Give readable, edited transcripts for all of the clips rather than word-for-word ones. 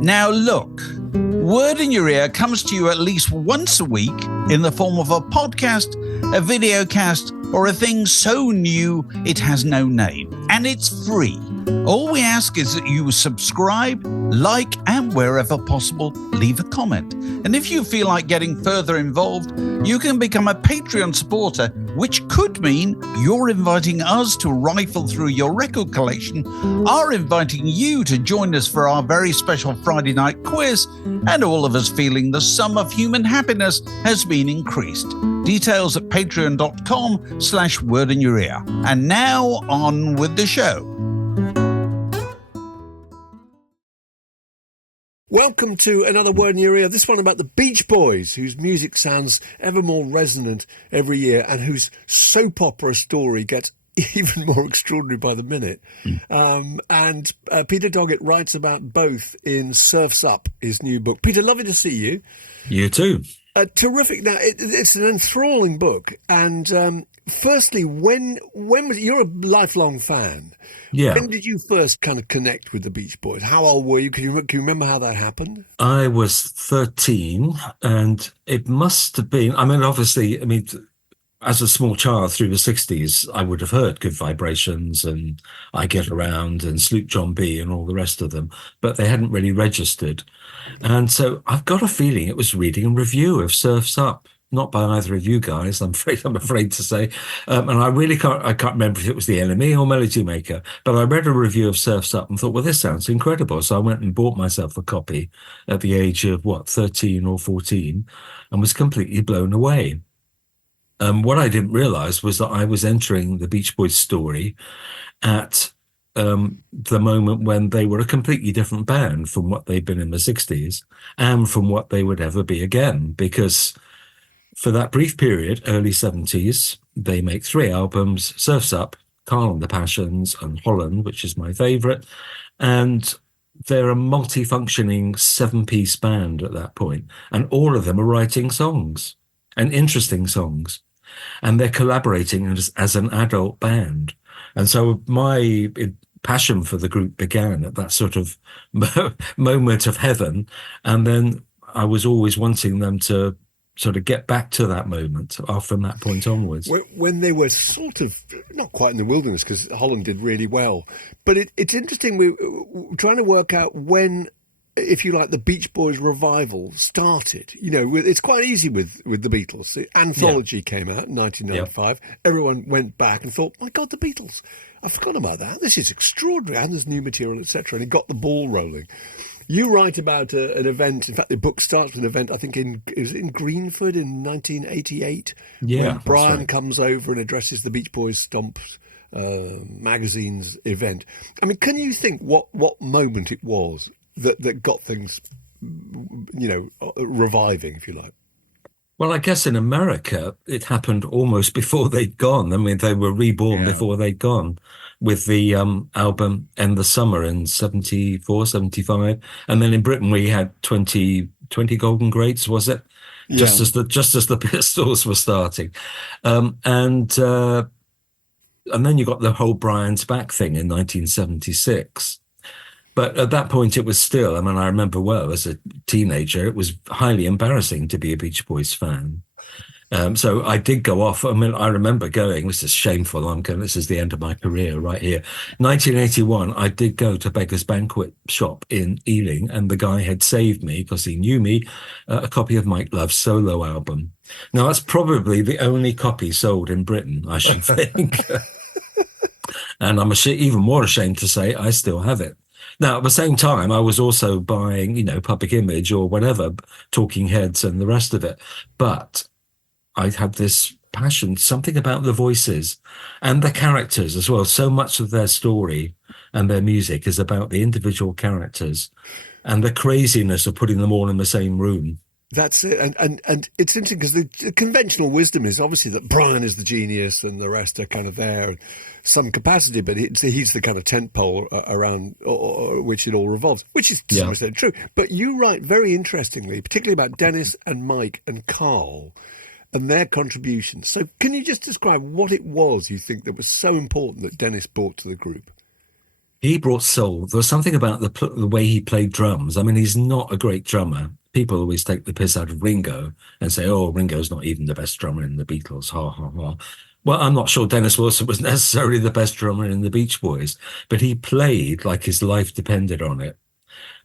Now look, Word in Your Ear comes to you at least once a week in the form of a podcast, a videocast, or a thing so new it has no name. And it's free. All we ask is that you subscribe, like, and wherever possible, leave a comment. And if you feel like getting further involved, you can become a Patreon supporter, which could mean you're inviting us to rifle through your record collection, are inviting you to join us for our very special Friday night quiz, and all of us feeling the sum of human happiness has been increased. Details at patreon.com/word in your ear. And now on with the show. Welcome to another Word in Your Ear, this one about the Beach Boys, whose music sounds ever more resonant every year and whose soap opera story gets even more extraordinary by the minute. And Peter Doggett writes about both in Surf's Up, his new book. Peter, lovely to see you. You too. Terrific. Now, it's an enthralling book. And firstly, when was you're a lifelong fan? Yeah. When did you first kind of connect with the Beach Boys? How old were you? Can you remember how that happened? I was 13, and it must have been, obviously, as a small child through the 60s, I would have heard Good Vibrations and I Get Around and Sloop John B and all the rest of them, but they hadn't really registered. And so I've got a feeling it was reading a review of Surf's Up, not by either of you guys, I'm afraid to say. And I can't remember if it was The Enemy or Melody Maker, but I read a review of Surf's Up and thought, well, this sounds incredible. So I went and bought myself a copy at the age of, 13 or 14, and was completely blown away. What I didn't realize was that I was entering the Beach Boys story at the moment when they were a completely different band from what they'd been in the 60s and from what they would ever be again, because for that brief period, early 70s, they make 3 albums: Surf's Up, Carl and the Passions, and Holland, which is my favorite. And they're a multi-functioning 7-piece band at that point, and all of them are writing songs, and interesting songs. And they're collaborating as an adult band. And so my passion for the group began at that sort of moment of heaven. And then I was always wanting them to sort of get back to that moment from that point onwards. When they were sort of, not quite in the wilderness, because Holland did really well. But it's interesting, we're trying to work out when, if you like, the Beach Boys revival started. You know, it's quite easy with the Beatles. The Anthology came out in 1995. Yep. Everyone went back and thought, my God, the Beatles. I forgot about that. This is extraordinary. And there's new material, etc. And it got the ball rolling. You write about an event. In fact, the book starts with an event, I think, in Greenford in 1988. Yeah, when Brian comes over and addresses the Beach Boys Stomp magazine's event. I mean, can you think what moment it was that got things, reviving, if you like? Well, I guess in America, it happened almost before they'd gone. I mean, they were reborn before they'd gone with the album End the Summer in 74, 75. And then in Britain, we had 20 Golden Greats, was it? Yeah. Just as the Pistols were starting. And then you got the whole Brian's Back thing in 1976. But at that point, it was still, I remember well, as a teenager, it was highly embarrassing to be a Beach Boys fan. So I did go off. I remember going, this is shameful, this is the end of my career right here. 1981, I did go to Beggar's Banquet shop in Ealing, and the guy had saved me, because he knew me, a copy of Mike Love's solo album. Now, that's probably the only copy sold in Britain, I should think. And I'm even more ashamed to say I still have it. Now, at the same time, I was also buying, Public Image or whatever, Talking Heads and the rest of it. But I had this passion, something about the voices and the characters as well. So much of their story and their music is about the individual characters and the craziness of putting them all in the same room. That's it. And it's interesting because the conventional wisdom is obviously that Brian is the genius and the rest are kind of there in some capacity, but he's the kind of tentpole around which it all revolves, which is to some extent true. But you write very interestingly, particularly about Dennis and Mike and Carl and their contributions. So can you just describe what it was you think that was so important that Dennis brought to the group? He brought soul. There was something about the way he played drums. I mean, he's not a great drummer. People always take the piss out of Ringo and say, "Oh, Ringo's not even the best drummer in the Beatles." Ha ha ha. Well, I'm not sure Dennis Wilson was necessarily the best drummer in the Beach Boys, but he played like his life depended on it.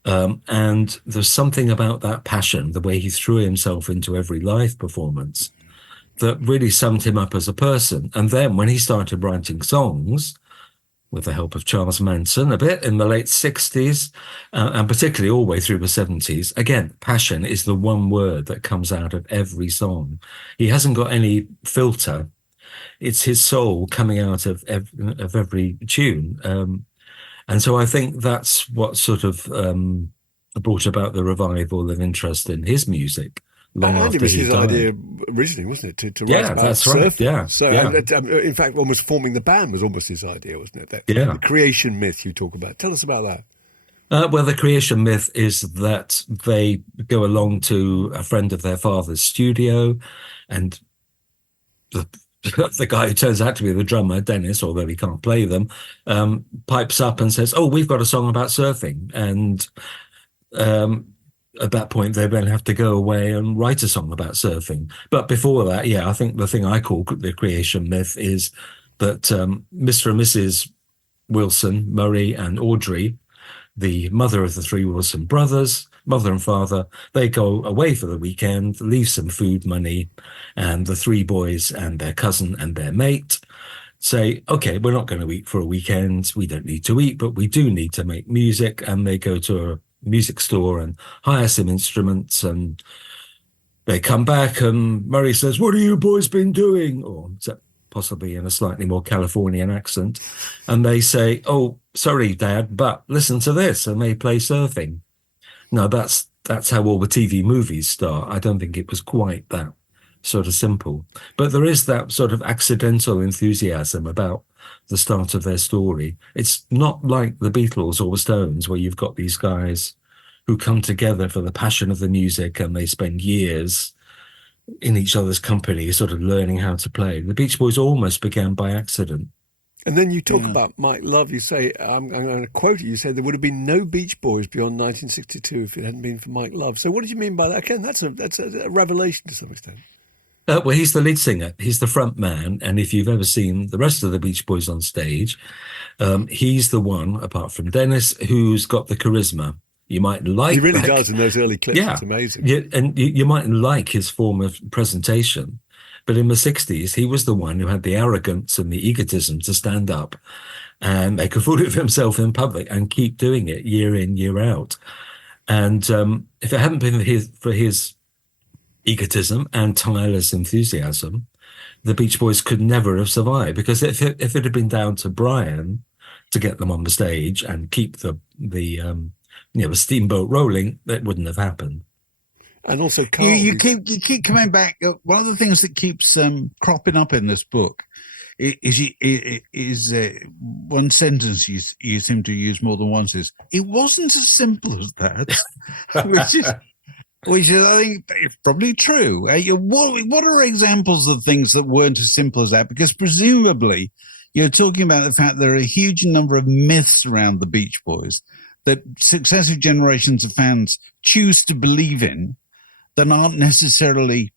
And there's something about that passion, the way he threw himself into every live performance, that really summed him up as a person. And then when he started writing songs, with the help of Charles Manson a bit in the late 60s, and particularly all the way through the 70s, again, passion is the one word that comes out of every song. He hasn't got any filter. It's his soul coming out of every tune. And so I think that's what sort of brought about the revival of interest in his music long and after it was he his died. idea originally, wasn't it, to write about that's surfing? right. Yeah, So, yeah. and, in fact, almost forming the band was almost his idea, wasn't it? The creation myth you talk about. Tell us about that. Well, the creation myth is that they go along to a friend of their father's studio, and the guy who turns out to be the drummer, Dennis, although he can't play them, pipes up and says, "Oh, we've got a song about surfing." And at that point, they then have to go away and write a song about surfing. But before that, I think the thing I call the creation myth is that Mr. and Mrs. Wilson, Murray and Audrey, the mother of the three Wilson brothers, mother and father, they go away for the weekend, leave some food money, and the three boys and their cousin and their mate say, "Okay, we're not going to eat for a weekend. We don't need to eat, but we do need to make music." And they go to a music store and hire some instruments, and they come back and Murray says, "What have you boys been doing?" Or possibly in a slightly more Californian accent. And they say, "Oh, sorry, Dad, but listen to this." And they play surfing. Now, that's how all the TV movies start. I don't think it was quite that sort of simple. But there is that sort of accidental enthusiasm about the start of their story. It's not like the Beatles or the Stones, where you've got these guys who come together for the passion of the music and they spend years in each other's company sort of learning how to play. The Beach Boys almost began by accident. And then you talk about Mike Love. You say, I'm going to quote you, you say there would have been no Beach Boys beyond 1962 if it hadn't been for Mike Love. So what did you mean by that? Again, that's a revelation to some extent. Well, he's the lead singer. He's the front man. And if you've ever seen the rest of the Beach Boys on stage, he's the one, apart from Dennis, who's got the charisma. You might like... He really does in those early clips. Yeah. It's amazing. Yeah, and you might like his form of presentation. But in the 60s, he was the one who had the arrogance and the egotism to stand up and make a fool of himself in public and keep doing it year in, year out. And if it hadn't been for his egotism and tireless enthusiasm, the Beach Boys could never have survived. Because if it had been down to Brian to get them on the stage and keep the steamboat rolling, that wouldn't have happened. And also, Carl, you keep coming back. One of the things that keeps cropping up in this book is one sentence you seem to use more than once. Is "it wasn't as simple as that," which is I think it's probably true. What are examples of things that weren't as simple as that? Because presumably you're talking about the fact there are a huge number of myths around the Beach Boys that successive generations of fans choose to believe in, that aren't necessarily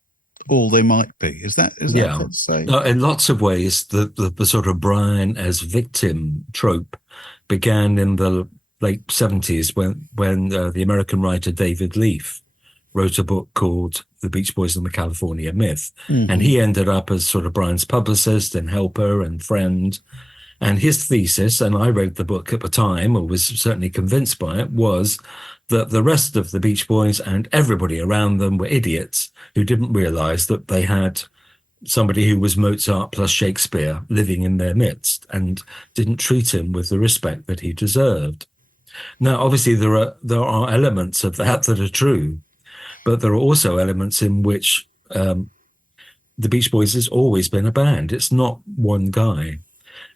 all they might be. Is that fair to say? In lots of ways, the sort of Brian as victim trope began in the late 70s when the American writer David Leaf wrote a book called The Beach Boys and the California Myth. Mm-hmm. And he ended up as sort of Brian's publicist and helper and friend. And his thesis, and I read the book at the time, or was certainly convinced by it, was that the rest of the Beach Boys and everybody around them were idiots who didn't realize that they had somebody who was Mozart plus Shakespeare living in their midst and didn't treat him with the respect that he deserved. Now, obviously, there are elements of that are true, but there are also elements in which the Beach Boys has always been a band. It's not one guy.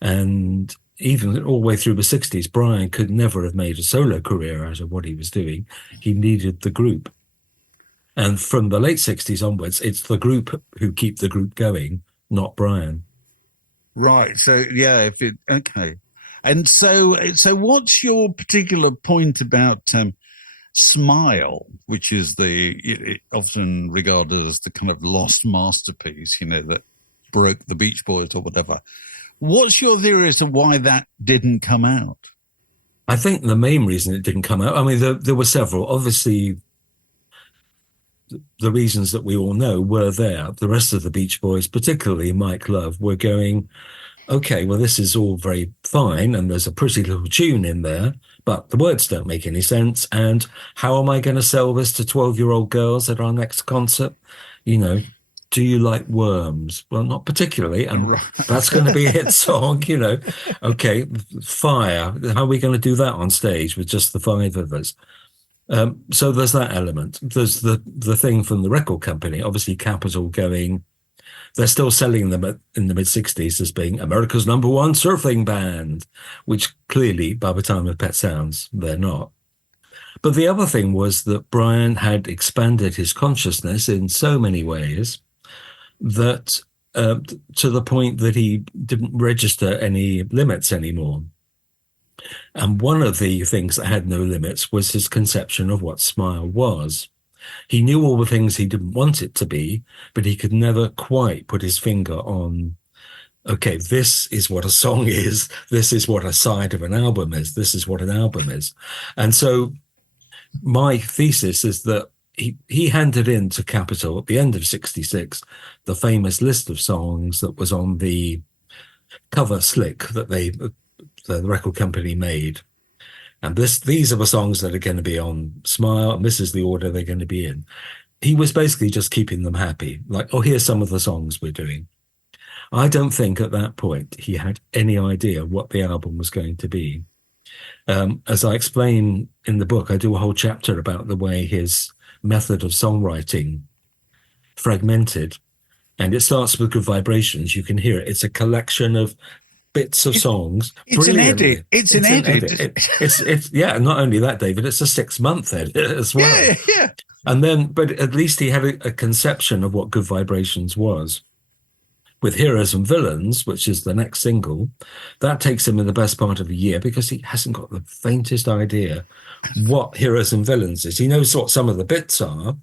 And even all the way through the 60s, Brian could never have made a solo career out of what he was doing. He needed the group. And from the late 60s onwards, it's the group who keep the group going, not Brian. Right. So, okay. And so what's your particular point about Smile, which is often regarded as the kind of lost masterpiece, that broke the Beach Boys or whatever? What's your theory as to why that didn't come out? I think the main reason it didn't come out, I mean, there were several. Obviously, the reasons that we all know were there. The rest of the Beach Boys, particularly Mike Love, were going, okay, well, this is all very fine, and there's a pretty little tune in there, but the words don't make any sense. And how am I going to sell this to 12-year-old girls at our next concert? Do you like worms? Well, not particularly. And right. That's going to be a hit song, Okay, Fire. How are we going to do that on stage with just the five of us? So there's that element. There's the thing from the record company, obviously Capitol going, they're still selling them in the mid-60s as being America's #1 surfing band, which clearly, by the time of Pet Sounds, they're not. But the other thing was that Brian had expanded his consciousness in so many ways that to the point that he didn't register any limits anymore. And one of the things that had no limits was his conception of what Smile was. He knew all the things he didn't want it to be, but he could never quite put his finger on, okay, this is what a song is, this is what a side of an album is, this is what an album is. And so my thesis is that he handed in to Capitol at the end of 66 the famous list of songs that was on the cover slick that the record company made. And these are the songs that are going to be on Smile, and this is the order they're going to be in. He was basically just keeping them happy. Like, oh, here's some of the songs we're doing. I don't think at that point he had any idea what the album was going to be. As I explain in the book, I do a whole chapter about the way his method of songwriting fragmented. And it starts with Good Vibrations. You can hear it. It's a collection of bits of songs. It's an edit. It's an edit. It's yeah. Not only that, David, it's a 6-month edit as well. Yeah. And then, but at least he had a conception of what Good Vibrations was. With Heroes and Villains, which is the next single, that takes him in the best part of a year because he hasn't got the faintest idea what Heroes and Villains is. He knows what some of the bits are,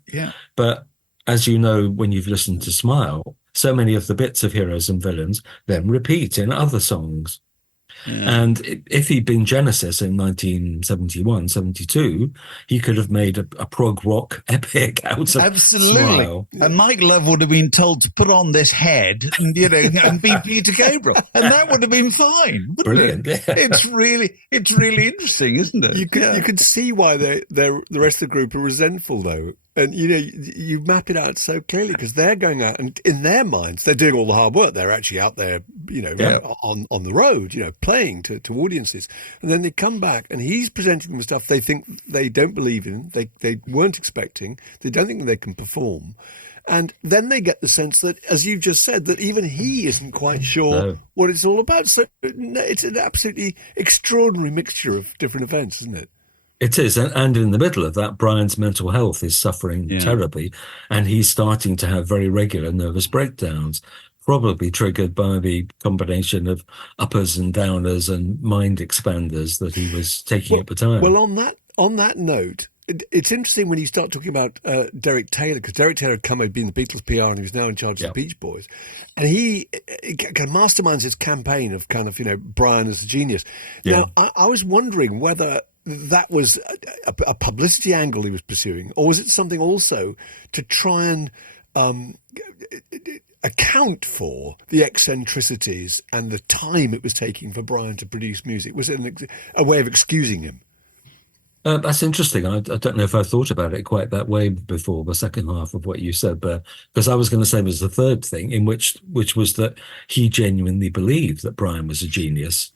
but as you know, when you've listened to Smile, so many of the bits of Heroes and Villains then repeat in other songs. Yeah. And if he'd been Genesis in 1971, 72, he could have made a prog rock epic out of Smile. And Mike Love would have been told to put on this head and, and be Peter Gabriel. And that would have been fine. Brilliant. It? Yeah. It's really interesting, isn't it? You could see why the rest of the group are resentful, though. And, you map it out so clearly because they're going out and in their minds, they're doing all the hard work. They're actually out there, on the road, playing to audiences. And then they come back and he's presenting them stuff they think they don't believe in, they weren't expecting, they don't think they can perform. And then they get the sense that, as you just said, that even he isn't quite sure what it's all about. So it's an absolutely extraordinary mixture of different events, isn't it? It is, and in the middle of that, Brian's mental health is suffering terribly, and he's starting to have very regular nervous breakdowns, probably triggered by the combination of uppers and downers and mind expanders that he was taking at the time. Well, on that note, it's interesting when you start talking about Derek Taylor, because Derek Taylor had been the Beatles PR and he was now in charge of the Beach Boys, and he kind of masterminds his campaign of kind of Brian as a genius. Now, I was wondering whether that was a publicity angle he was pursuing, or was it something also to try and account for the eccentricities and the time it was taking for Brian to produce music? Was it a way of excusing him? That's interesting. I don't know if I thought about it quite that way before, the second half of what you said, but because I was going to say was the third thing, in which was that he genuinely believed that Brian was a genius.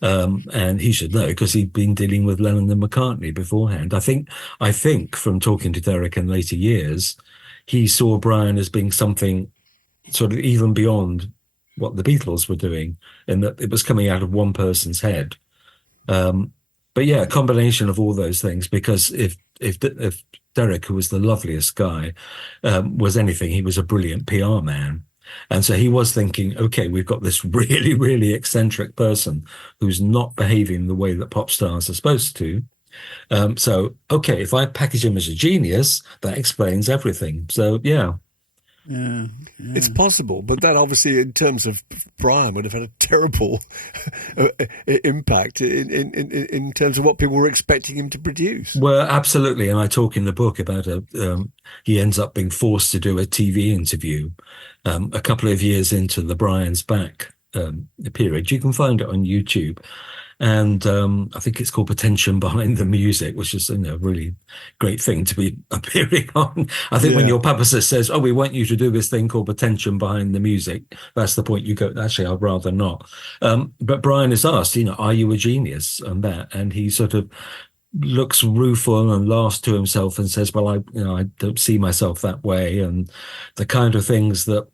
And he should know because he'd been dealing with Lennon and McCartney beforehand. I think from talking to Derek in later years, he saw Brian as being something sort of even beyond what the Beatles were doing, and that it was coming out of one person's head. But yeah, a combination of all those things, because if Derek, who was the loveliest guy, was anything, he was a brilliant PR man. And so he was thinking, okay, we've got this really, really eccentric person who's not behaving the way that pop stars are supposed to. So, okay, if I package him as a genius, that explains everything. So, yeah. Yeah, it's possible, but that obviously, in terms of Brian, would have had a terrible impact in terms of what people were expecting him to produce. Well, absolutely. And I talk in the book about he ends up being forced to do a TV interview a couple of years into the Brian's Back period. You can find it on YouTube. And I think it's called Attention Behind the Music, which is a really great thing to be appearing on. I think when your publicist says, "Oh, we want you to do this thing called Attention Behind the Music," that's the point you go, actually, I'd rather not. But Brian is asked, are you a genius? And he sort of looks rueful and laughs to himself and says, well, I don't see myself that way. And the kind of things that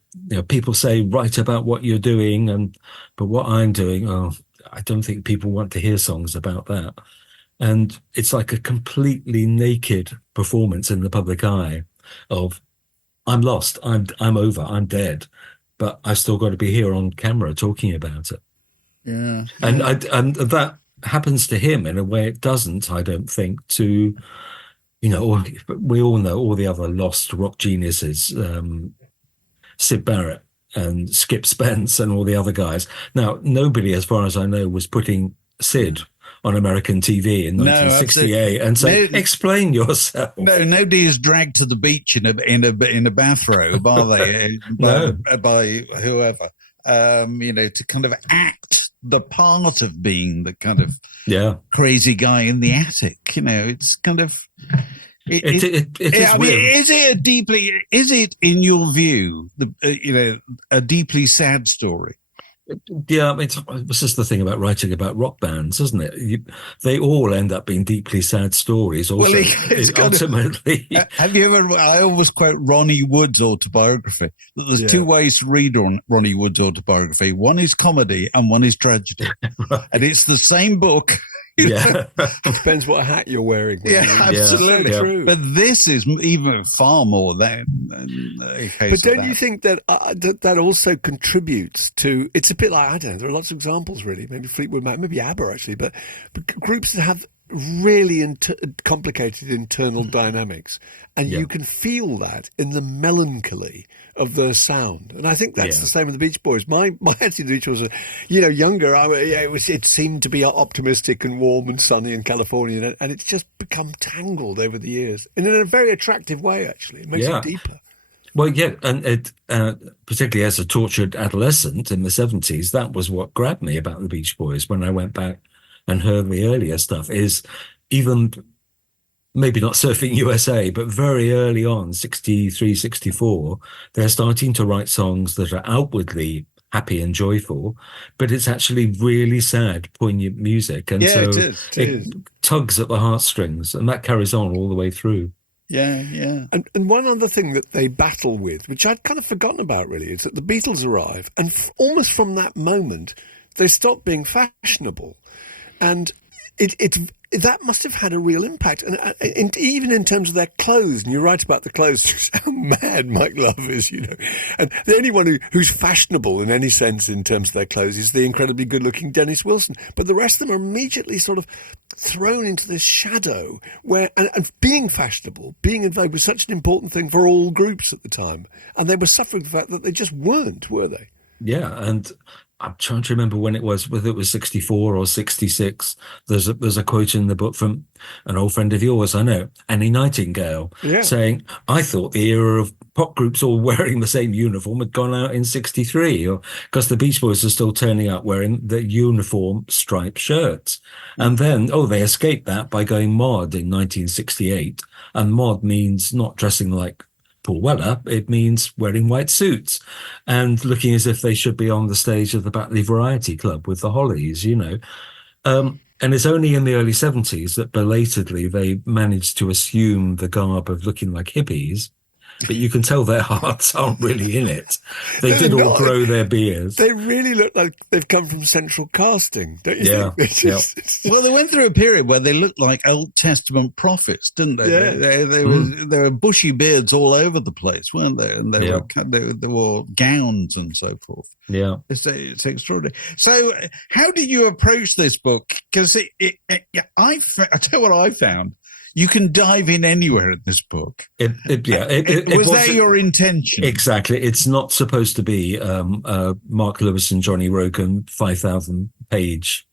people say, write about what you're doing, but what I'm doing, I don't think people want to hear songs about that. And it's like a completely naked performance in the public eye of, I'm lost, I'm over, I'm dead, but I've still got to be here on camera talking about it. Yeah. And that happens to him in a way it doesn't, I don't think, to, we all know all the other lost rock geniuses, Syd Barrett and Skip Spence and all the other guys. Now, nobody, as far as I know, was putting Syd on American TV in 1968 and saying, explain yourself. No, nobody is dragged to the beach in a bathrobe, are they? by whoever. To kind of act the part of being the kind of crazy guy in the attic. It's kind of. It is weird. Is it in your view, a deeply sad story? Yeah, this is the thing about writing about rock bands, isn't it? They all end up being deeply sad stories. Also, ultimately. Have you ever? I always quote Ronnie Wood's autobiography. That there's two ways to read Ronnie Wood's autobiography. One is comedy, and one is tragedy, right. And it's the same book. It depends what hat you're wearing. Absolutely. True. But this is even far more than a case. But don't you think that that also contributes to? It's a bit like, I don't know. There are lots of examples, really. Maybe Fleetwood Mac, maybe ABBA, actually. But groups that have really complicated internal dynamics, and you can feel that in the melancholy of their sound. And I think that's the same with the Beach Boys. My attitude to the Beach Boys was, younger, it seemed to be optimistic and warm and sunny in California, and it's just become tangled over the years, and in a very attractive way, actually. It makes it deeper. Well, and it, particularly as a tortured adolescent in the 70s, that was what grabbed me about the Beach Boys when I went back and heard the earlier stuff, is even maybe not Surfing USA, but very early on, 63, 64, they're starting to write songs that are outwardly happy and joyful, but it's actually really sad, poignant music. And so it tugs at the heartstrings, and that carries on all the way through. Yeah. And one other thing that they battle with, which I'd kind of forgotten about really, is that the Beatles arrive, and almost from that moment, they stop being fashionable. And that must have had a real impact, and even in terms of their clothes. And you're right about the clothes. How mad Mike Love is, And the only one who's fashionable in any sense in terms of their clothes is the incredibly good-looking Dennis Wilson. But the rest of them are immediately sort of thrown into this shadow where, and being fashionable, being in vogue was such an important thing for all groups at the time, and they were suffering the fact that they just weren't, were they? Yeah, and I'm trying to remember when it was, whether it was 64 or 66. There's a quote in the book from an old friend of yours, I know, Annie Nightingale, saying, I thought the era of pop groups all wearing the same uniform had gone out in 63, or because the Beach Boys are still turning up wearing the uniform striped shirts. And then, they escaped that by going mod in 1968. And mod means not dressing like Paul Weller, it means wearing white suits and looking as if they should be on the stage of the Batley Variety Club with the Hollies, And it's only in the early 70s that belatedly they managed to assume the garb of looking like hippies. but you can tell their hearts aren't really in it. They did all grow their beards. They really look like they've come from central casting, don't you Yeah, think? Well, they went through a period where they looked like Old Testament prophets, didn't they? Yeah. They were bushy beards all over the place, weren't they? And they wore gowns and so forth. Yeah, it's extraordinary. So, how did you approach this book? Because I tell you what I found. You can dive in anywhere in this book. was that your intention? Exactly. It's not supposed to be Mark Lewis and Johnny Rogan 5,000-page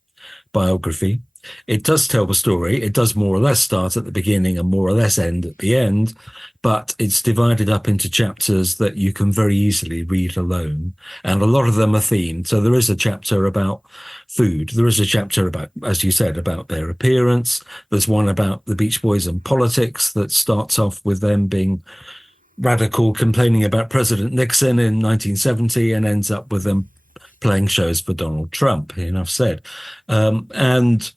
biography. It does tell the story. It does more or less start at the beginning and more or less end at the end, but it's divided up into chapters that you can very easily read alone. And a lot of them are themed. So there is a chapter about food. There is a chapter about, as you said, about their appearance. There's one about the Beach Boys and politics that starts off with them being radical, complaining about President Nixon in 1970, and ends up with them playing shows for Donald Trump. Enough said. And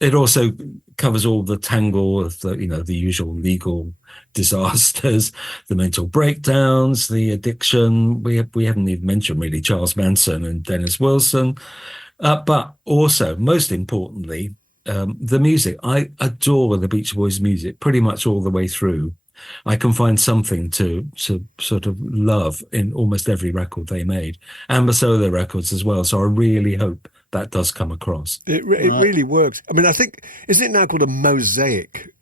it also covers all the tangle of the usual legal disasters, the mental breakdowns, the addiction. We haven't even mentioned really Charles Manson and Dennis Wilson, but also most importantly, the music. I adore the Beach Boys music pretty much all the way through. I can find something to sort of love in almost every record they made, and the solo records as well. So I really hope that does come across. It really works. I mean, I think, isn't it now called a mosaic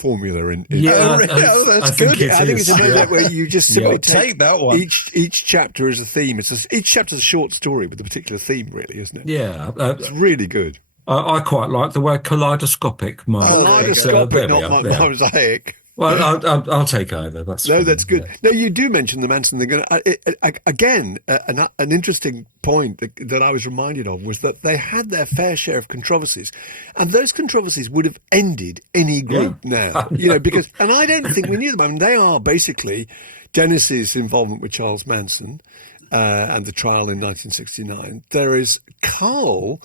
formula? That's good. I think it's a mosaic where you just simply take that one. Each chapter is a theme. Each chapter is a short story with a particular theme, really, isn't it? Yeah. It's really good. I quite like the word kaleidoscopic, Mark. Kaleidoscopic, not mosaic. Well, I'll take either. That's good. Yeah. No, you do mention the Manson thing. Again, an interesting point that I was reminded of was that they had their fair share of controversies, and those controversies would have ended any group now. Because, and I don't think we knew them. I mean, they are basically Dennis's involvement with Charles Manson and the trial in 1969. There is Carl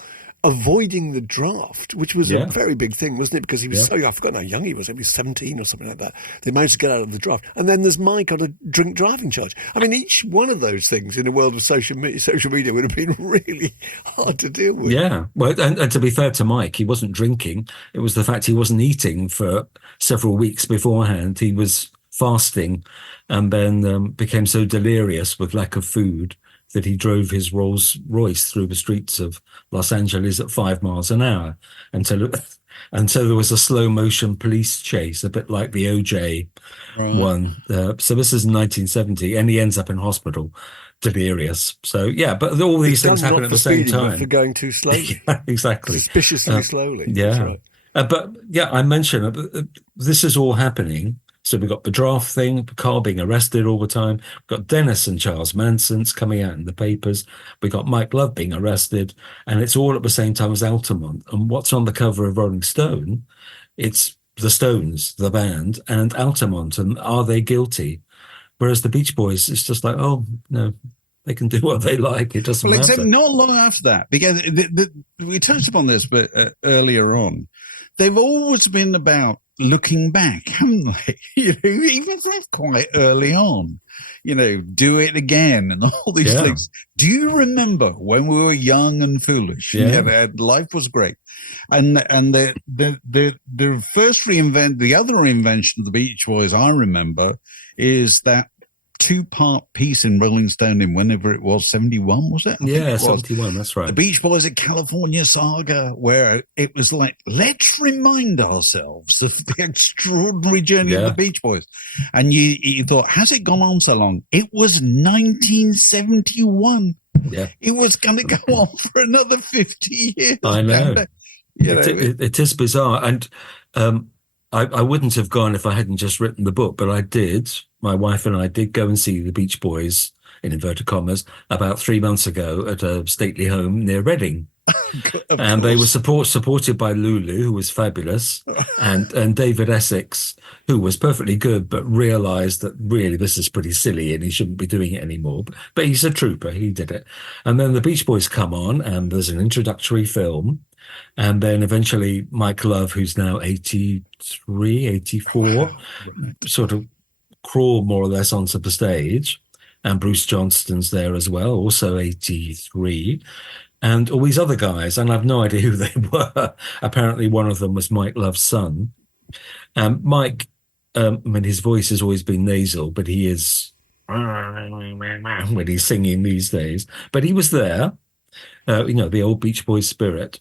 avoiding the draft, which was a very big thing, wasn't it? Because he was so young. I've forgotten how young he was. He was 17 or something like that. They managed to get out of the draft. And then there's Mike on a drink driving charge. I mean, each one of those things in a world of social media would have been really hard to deal with. Yeah. Well, and to be fair to Mike, he wasn't drinking. It was the fact he wasn't eating for several weeks beforehand. He was fasting and then became so delirious with lack of food that he drove his Rolls Royce through the streets of Los Angeles at 5 miles an hour until there was a slow motion police chase, a bit like the OJ one. So this is 1970, and he ends up in hospital, delirious. So yeah, but all these things happen at the same time. But for going too slowly. Exactly. Suspiciously slowly. Yeah. Right. But yeah, I mentioned this is all happening. So we've got the draft thing, Carl being arrested all the time. We've got Dennis and Charles Manson's coming out in the papers. We've got Mike Love being arrested. And it's all at the same time as Altamont. And what's on the cover of Rolling Stone? It's the Stones, the band, and Altamont. And are they guilty? Whereas the Beach Boys, it's just like, oh, no, they can do what they like. It doesn't matter. Except not long after that, because we touched upon this but earlier on. They've always been about looking back, haven't they? Even quite early on, do it again and all these things. Do you remember when we were young and foolish? Yeah. Life was great. And the first the other reinvention of the Beach Boys I remember is that 2-part piece in Rolling Stone in whenever it was, 71, was it? Yeah, 71, that's right. The Beach Boys at California Saga, where it was like, let's remind ourselves of the extraordinary journey of the Beach Boys. And you thought, has it gone on so long? It was 1971. Yeah. It was going to go on for another 50 years. I know. It is bizarre. And I wouldn't have gone if I hadn't just written the book, but I did. My wife and I did go and see the Beach Boys, in inverted commas, about 3 months ago at a stately home near Reading. And they were supported by Lulu, who was fabulous, and David Essex, who was perfectly good, but realised that really this is pretty silly and he shouldn't be doing it anymore. But he's a trooper, he did it. And then the Beach Boys come on, and there's an introductory film. And then eventually Mike Love, who's now 83, 84, sort of crawl more or less onto the stage. And Bruce Johnston's there as well, also 83. And all these other guys, and I've no idea who they were. Apparently one of them was Mike Love's son. Mike, I mean, his voice has always been nasal, but he is when he's singing these days. But he was there, the old Beach Boys spirit.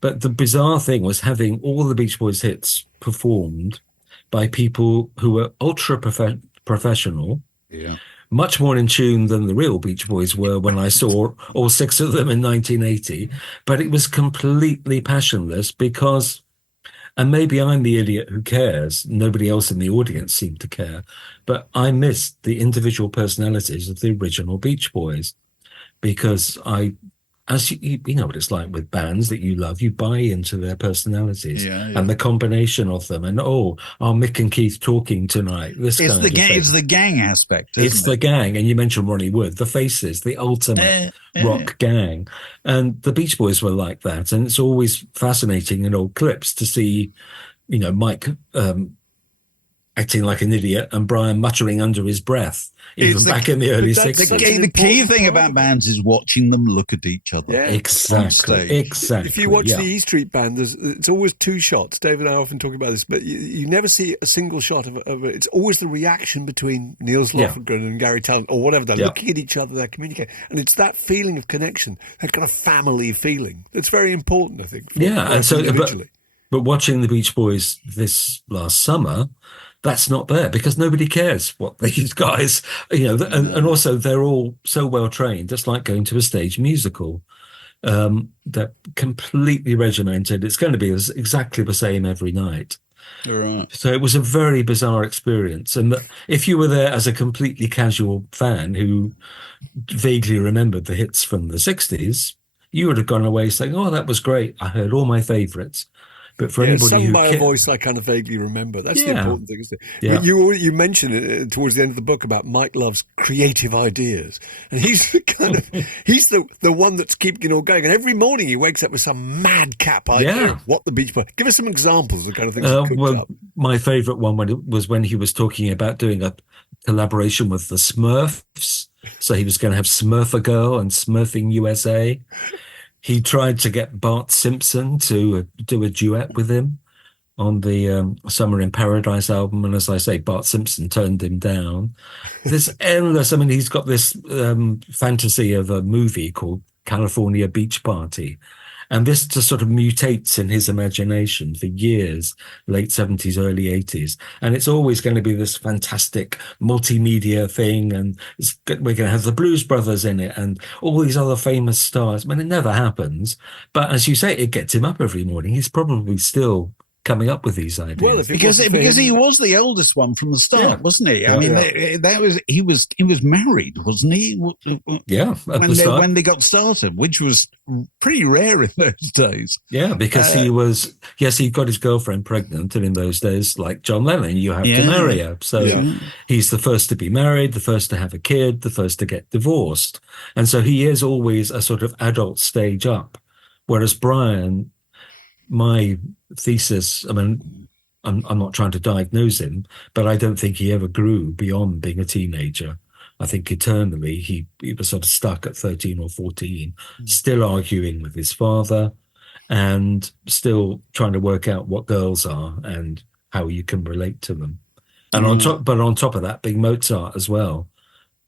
But the bizarre thing was having all the Beach Boys hits performed by people who were ultra professional. Yeah. Much more in tune than the real Beach Boys were when I saw all 6 of them in 1980. But it was completely passionless because, and maybe I'm the idiot who cares, nobody else in the audience seemed to care, but I missed the individual personalities of the original Beach Boys because as you know what it's like with bands that you love, you buy into their personalities and the combination of them. And Mick and Keith talking tonight. It's the gang aspect. It's the gang, and you mentioned Ronnie Wood, the Faces, the ultimate rock gang, and the Beach Boys were like that. And it's always fascinating in old clips to see, Mike acting like an idiot and Brian muttering under his breath, even back in the early 60s. The key thing about bands is watching them look at each other. Yeah. Exactly. If you watch the E Street Band, it's always 2 shots. David and I often talk about this, but you never see a single shot of it. It's always the reaction between Niels Lofgren and Gary Talent or whatever. They're looking at each other, they're communicating. And it's that feeling of connection, that kind of family feeling. That's very important, I think. But watching the Beach Boys this last summer, that's not there because nobody cares what these guys, and also they're all so well trained. It's like going to a stage musical. They're completely regimented. It's going to be exactly the same every night. Right. So it was a very bizarre experience. And if you were there as a completely casual fan who vaguely remembered the hits from the 60s, you would have gone away saying, "Oh, that was great. I heard all my favorites." But for anybody sung by a voice I kind of vaguely remember. That's the important thing, isn't it? Yeah. You mentioned it towards the end of the book about Mike Love's creative ideas, and he's the one that's keeping it all going. And every morning he wakes up with some madcap idea of what the Beach Boys. Give us some examples of the kind of things he cooked up. My favourite one was when he was talking about doing a collaboration with the Smurfs. So he was going to have Smurfer Girl and Smurfing USA. He tried to get Bart Simpson to do a duet with him on the Summer in Paradise album. And as I say, Bart Simpson turned him down. There's endless, he's got this fantasy of a movie called California Beach Party. And this just sort of mutates in his imagination for years, late 70s, early 80s. And it's always going to be this fantastic multimedia thing. And we're going to have the Blues Brothers in it and all these other famous stars. It never happens. But as you say, it gets him up every morning. He's probably still coming up with these ideas. Well, because he was the oldest one from the start, wasn't he? He was married, wasn't he? Yeah, when they got started, which was pretty rare in those days. Yeah, because he got his girlfriend pregnant, and in those days, like John Lennon, you have to marry her. So he's the first to be married, the first to have a kid, the first to get divorced, and so he is always a sort of adult stage up, whereas Brian. My thesis, I'm not trying to diagnose him, but I don't think he ever grew beyond being a teenager. I think eternally he was sort of stuck at 13 or 14, still arguing with his father and still trying to work out what girls are and how you can relate to them. And on top of that, being Mozart as well.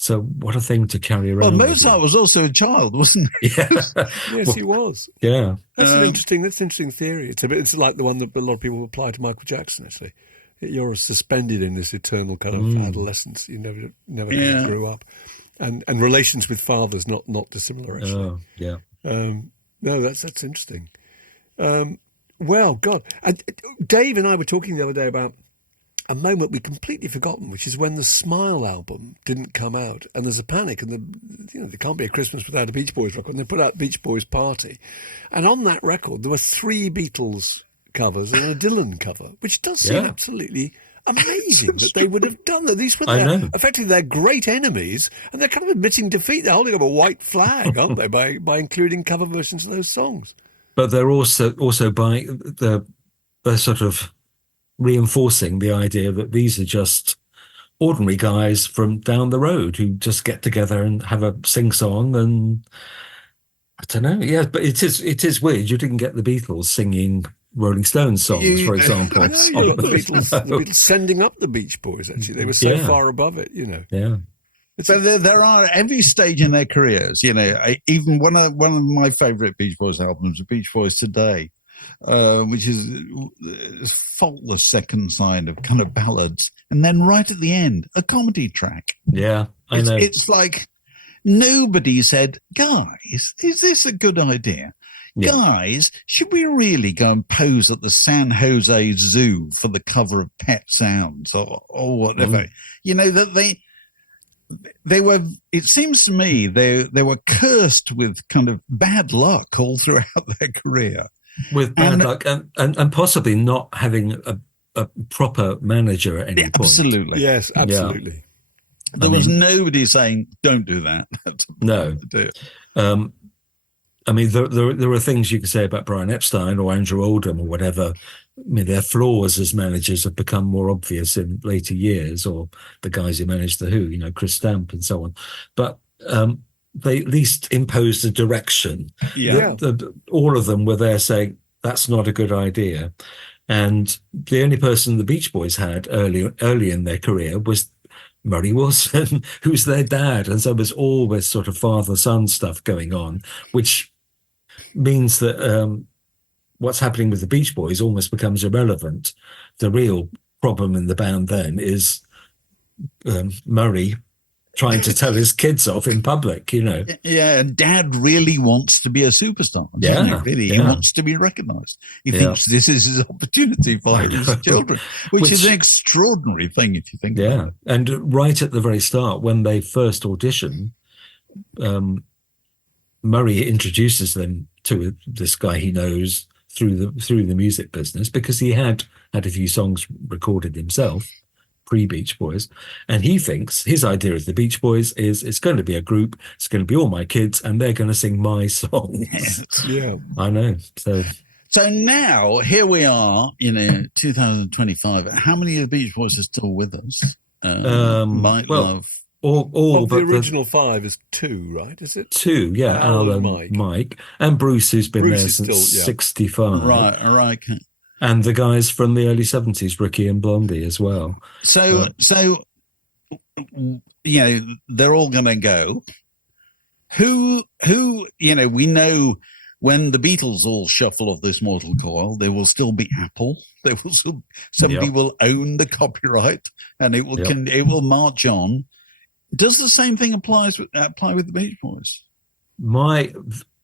So what a thing to carry around. Well, Mozart was also a child, wasn't he? Yeah. Yes, he was. Yeah. That's an interesting theory. It's like the one that a lot of people apply to Michael Jackson, actually. You're suspended in this eternal kind of adolescence. You never grew up. And relations with fathers not dissimilar, actually. Oh, yeah. No, that's interesting. Well, God. Dave and I were talking the other day about a moment we'd completely forgotten, which is when the Smile album didn't come out, and there's a panic, and there can't be a Christmas without a Beach Boys record, and they put out Beach Boys Party, and on that record there were 3 Beatles covers and a Dylan cover, which does seem absolutely amazing that they would have done that. These were effectively their great enemies, and they're kind of admitting defeat. They're holding up a white flag, aren't they, by including cover versions of those songs? But they're also by they're sort of reinforcing the idea that these are just ordinary guys from down the road who just get together and have a sing-song. And I don't know, yeah, but it is weird. You didn't get the Beatles singing Rolling Stones songs, for example. No, you got the Beatles sending up the Beach Boys, actually. They were so far above it, you know. Yeah. So there are every stage in their careers, you know. Even one of my favourite Beach Boys albums, The Beach Boys Today, which is faultless second side of kind of ballads, and then right at the end, a comedy track. Yeah, I know. It's like nobody said, "Guys, is this a good idea? Yeah. Guys, should we really go and pose at the San Jose Zoo for the cover of Pet Sounds or whatever?" You know that they were, it seems to me, they were cursed with kind of bad luck all throughout their career. With bad luck and possibly not having a proper manager at any point. Absolutely. Yes, absolutely. Yeah. There was nobody saying, don't do that. No. I mean, there are things you could say about Brian Epstein or Andrew Oldham or whatever. I mean, their flaws as managers have become more obvious in later years, or the guys who managed The Who, you know, Chris Stamp and so on. But they at least imposed a direction. Yeah. All of them were there saying, that's not a good idea. And the only person the Beach Boys had early in their career was Murry Wilson, who's their dad. And so there's always sort of father-son stuff going on, which means that what's happening with the Beach Boys almost becomes irrelevant. The real problem in the band then is Murray trying to tell his kids off in public, you know. Yeah, and Dad really wants to be a superstar. Yeah, really. He wants to be recognised. He thinks this is his opportunity for his children, which is an extraordinary thing if you think about it. And right at the very start, when they first audition, Murray introduces them to this guy he knows through the music business, because he had a few songs recorded himself pre-Beach Boys, and he thinks his idea of the Beach Boys is it's going to be a group, it's going to be all my kids, and they're going to sing my songs. Yes. Yeah, I know. So now here we are, 2025. How many of the Beach Boys are still with us? Love. All but the original 5 is 2, right? Is it 2? Yeah, Al and Mike, and Bruce, who's been there since 65. Right. And the guys from the early 70s, Ricky and Blondie as well. So they're all going to go. Who we know when the Beatles all shuffle off this mortal coil, there will still be Apple. There will still, somebody will own the copyright, and it will march on. Does the same thing apply with the Beach Boys?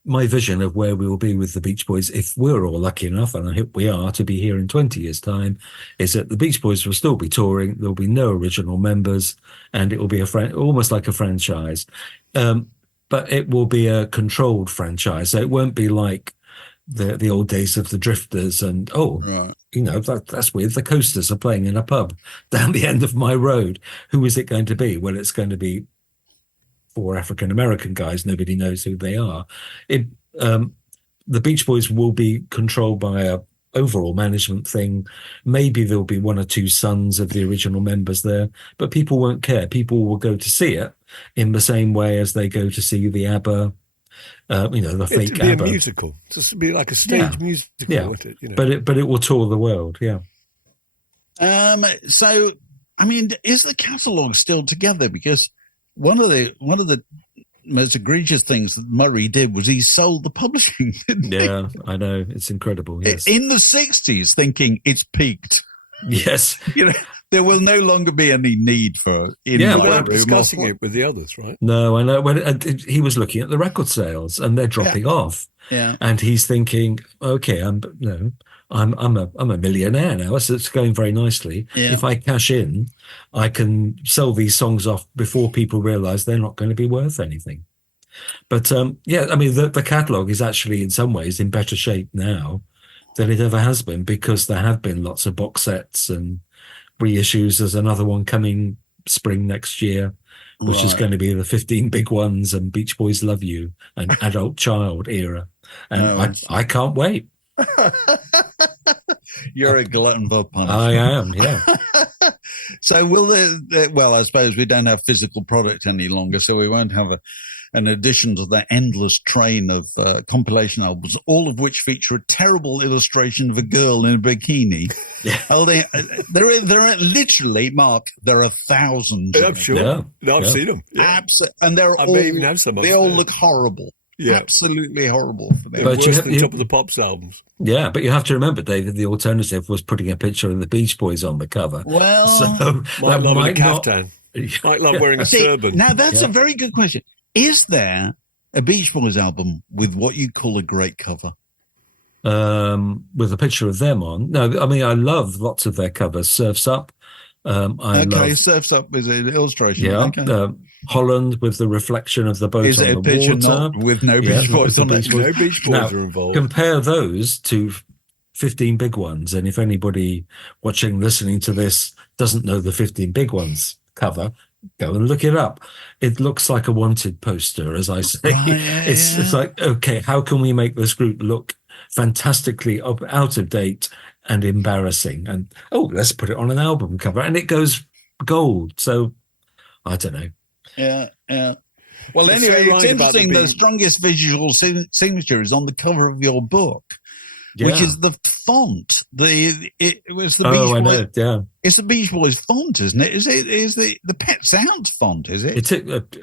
My vision of where we will be with the Beach Boys, if we're all lucky enough, and I hope we are, to be here in 20 years' time, is that the Beach Boys will still be touring. There'll be no original members, and it will be almost like a franchise. But it will be a controlled franchise. So it won't be like the old days of the Drifters and, that's weird. The Coasters are playing in a pub down the end of my road. Who is it going to be? Well, it's going to be 4 African-American guys. Nobody knows who they are. The Beach Boys will be controlled by a overall management thing. Maybe there'll be 1 or 2 sons of the original members there, but people won't care. People will go to see it in the same way as they go to see the ABBA, the fake ABBA. It'd be a musical. Just be like a stage musical, wouldn't it? But it will tour the world, yeah. So, I mean, is the catalogue still together? Because one of the most egregious things that Murray did was he sold the publishing, didn't he? Yeah, I know. It's incredible, yes. In the 60s, thinking it's peaked. Yes. There will no longer be any need for... we're discussing it with the others, right? No, I know. He was looking at the record sales, and they're dropping off. Yeah. And he's thinking, okay, I'm a millionaire now, so it's going very nicely. Yeah. If I cash in, I can sell these songs off before people realize they're not going to be worth anything. But I mean, the catalogue is actually in some ways in better shape now than it ever has been, because there have been lots of box sets and reissues. There's another one coming spring next year, which is going to be the 15 big ones and Beach Boys Love You and Adult Child era. And I can't wait. You're a glutton for punishment. I am, yeah. So will well, I suppose we don't have physical product any longer, so we won't have an addition to that endless train of compilation albums, all of which feature a terrible illustration of a girl in a bikini. Yeah. There are literally, Mark, there are thousands. I'm sure. Yeah. No, I've seen them. Yeah. And they're I may even have some. They all look horrible. Yeah. Absolutely horrible. For them. But worse than Top of the Pops albums. Yeah, but you have to remember, David, the alternative was putting a picture of the Beach Boys on the cover. Well, so might love might a not. kaftan. Might love wearing a turban. Now, that's a very good question. Is there a Beach Boys album with what you call a great cover? With a picture of them on? No, I mean, I love lots of their covers. Surf's Up. Surf's Up is an illustration. Yeah. Okay. Holland with the reflection of the boat is on it the a picture water. with no Beach Boys on it? No Beach Boys now, are involved. Compare those to 15 Big Ones. And if anybody watching, listening to this doesn't know the 15 Big Ones cover, go and look it up. It looks like a wanted poster, as I say. It's like, okay, how can we make this group look fantastically out of date and embarrassing? And, let's put it on an album cover. And it goes gold. So, I don't know. Yeah. Well, anyway, it's interesting. The strongest visual signature is on the cover of your book, which is the font. It was the Beach Boys. I know. Yeah, it's the Beach Boys font, isn't it? Is the Pet Sounds font? Is it?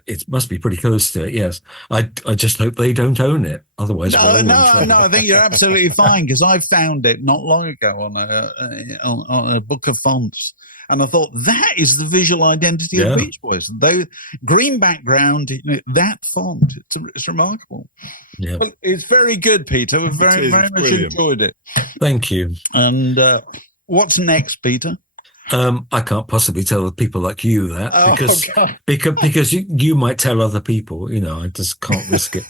It must be pretty close to it. Yes. I just hope they don't own it. Otherwise, no. I think you're absolutely fine, because I found it not long ago on a book of fonts. And I thought, that is the visual identity of Beach Boys. Though green background, that font, it's remarkable. Yeah. Well, it's very good, Peter. We've very much enjoyed it. Thank you. And what's next, Peter? I can't possibly tell people like you that because you might tell other people. I just can't risk it.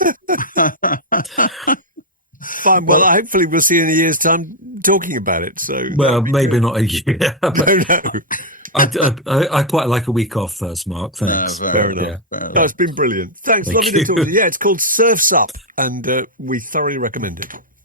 Fine. Well, hopefully we'll see in a year's time talking about it. So, maybe not a year. But no. I quite like a week off first, Mark. Thanks. No, fair enough. That's been brilliant. Thanks. Lovely to talk to you. Yeah, it's called Surf's Up, and we thoroughly recommend it.